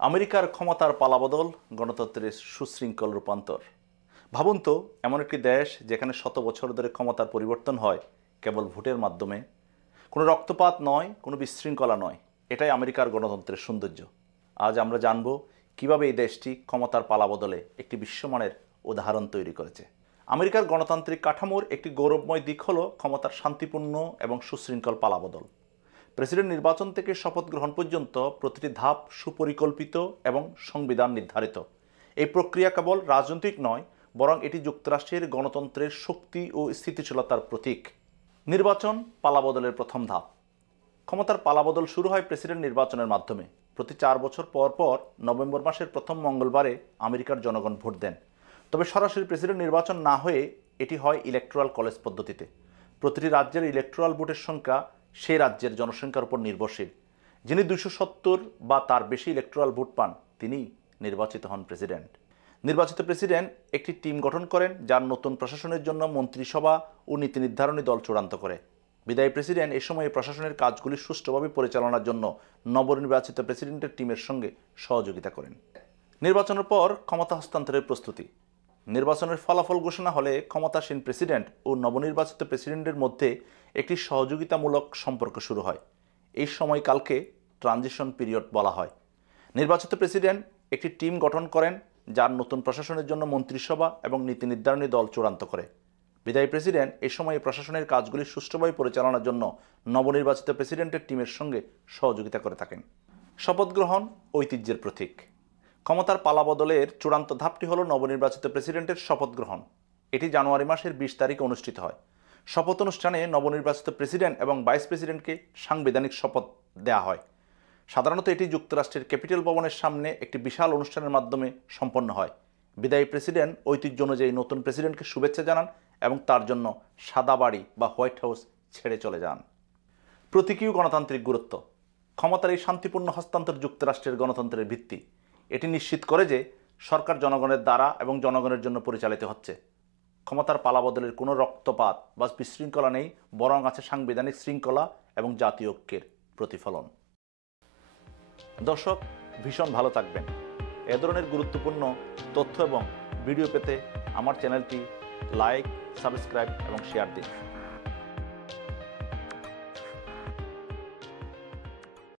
আমেরিকার ক্ষমতার পালাবদল, গণতন্ত্রের সুশৃঙ্খল রূপান্তর। ভাবুন তো, এমন একটি দেশ যেখানে শত বছর ধরে ক্ষমতার পরিবর্তন হয় কেবল ভোটের মাধ্যমে। কোনো রক্তপাত নয়, কোনো বিশৃঙ্খলা নয়। এটাই আমেরিকার গণতন্ত্রের সৌন্দর্য। আজ আমরা জানব কিভাবে এই দেশটি ক্ষমতার পালাবদলে একটি বিশ্বমানের উদাহরণ তৈরি করেছে। আমেরিকার গণতান্ত্রিক কাঠামোর একটি গৌরবময় দিক হল ক্ষমতার শান্তিপূর্ণ এবং সুশৃঙ্খল পালাবদল। প্রেসিডেন্ট নির্বাচন থেকে শপথ গ্রহণ পর্যন্ত প্রতিটি ধাপ সুপরিকল্পিত এবং সংবিধান নির্ধারিত। এই প্রক্রিয়া কেবল রাজনৈতিক নয়, বরং এটি যুক্তরাষ্ট্রের গণতন্ত্রের শক্তি ও স্থিতিশীলতার প্রতীক। নির্বাচন পালাবদলের প্রথম ধাপ। ক্ষমতার পালাবদল শুরু হয় প্রেসিডেন্ট নির্বাচনের মাধ্যমে। প্রতি 4 বছর পর পর নভেম্বর মাসের প্রথম মঙ্গলবারে আমেরিকার জনগণ ভোট দেন। তবে সরাসরি প্রেসিডেন্ট নির্বাচন না হয়ে এটি হয় ইলেকটোরাল কলেজ পদ্ধতিতে। প্রতিটি রাজ্যের ইলেকটোরাল ভোটের সংখ্যা সেই রাজ্যের জনসংখ্যার উপর নির্ভরশীল। যিনি 270 বা তার বেশি ইলেকটোরাল ভোট পান, তিনি নির্বাচিত হন প্রেসিডেন্ট। নির্বাচিত প্রেসিডেন্ট একটি টিম গঠন করেন, যার নতুন প্রশাসনের জন্য মন্ত্রিসভা ও নীতি নির্ধারণী দল চূড়ান্ত করে। বিদায়ী প্রেসিডেন্ট এই সময়ে প্রশাসনের কাজগুলি সুষ্ঠুভাবে পরিচালনার জন্য নবনির্বাচিত প্রেসিডেন্টের টিমের সঙ্গে সহযোগিতা করেন। নির্বাচনের পর ক্ষমতা হস্তান্তরের প্রস্তুতি। নির্বাচনের ফলাফল ঘোষণা হলে ক্ষমতাসীন প্রেসিডেন্ট ও নবনির্বাচিত প্রেসিডেন্টের মধ্যে একটি সহযোগিতামূলক সম্পর্ক শুরু হয়। এই সময়কালকে ট্রানজিশন পিরিয়ড বলা হয়। নির্বাচিত প্রেসিডেন্ট একটি টিম গঠন করেন, যার নতুন প্রশাসনের জন্য মন্ত্রিসভা এবং নীতি নির্ধারণী দল চূড়ান্ত করে। বিদায়ী প্রেসিডেন্ট এই সময়ে প্রশাসনের কাজগুলি সুষ্ঠুভাবে পরিচালনার জন্য নবনির্বাচিত প্রেসিডেন্টের টিমের সঙ্গে সহযোগিতা করে থাকেন। শপথ গ্রহণ ঐতিহ্যের প্রতীক। ক্ষমতার পালাবদলের চূড়ান্ত ধাপটি হল নবনির্বাচিত প্রেসিডেন্টের শপথ গ্রহণ। এটি জানুয়ারি মাসের 20 তারিখে অনুষ্ঠিত হয়। শপথ অনুষ্ঠানে নবনির্বাচিত প্রেসিডেন্ট এবং ভাইস প্রেসিডেন্টকে সাংবিধানিক শপথ দেওয়া হয়। সাধারণত এটি যুক্তরাষ্ট্রের ক্যাপিটল ভবনের সামনে একটি বিশাল অনুষ্ঠানের মাধ্যমে সম্পন্ন হয়। বিদায়ী প্রেসিডেন্ট ঐতিহ্য অনুযায়ী নতুন প্রেসিডেন্টকে শুভেচ্ছা জানান এবং তার জন্য সাদা বাড়ি বা হোয়াইট হাউস ছেড়ে চলে যান। প্রতীকীয় গণতান্ত্রিক গুরুত্ব। ক্ষমতার এই শান্তিপূর্ণ হস্তান্তর যুক্তরাষ্ট্রের গণতন্ত্রের ভিত্তি। এটি নিশ্চিত করে যে সরকার জনগণের দ্বারা এবং জনগণের জন্য পরিচালিত হচ্ছে। ক্ষমতার পালাবদলের কোনো রক্তপাত বা বিশৃঙ্খলা নেই, বরং আছে সাংবিধানিক শৃঙ্খলা এবং জাতীয় ঐক্যের প্রতিফলন। দর্শক, ভীষণ ভালো থাকবেন। এ ধরনের গুরুত্বপূর্ণ তথ্য এবং ভিডিও পেতে আমার চ্যানেলটি লাইক, সাবস্ক্রাইব এবং শেয়ার দিন।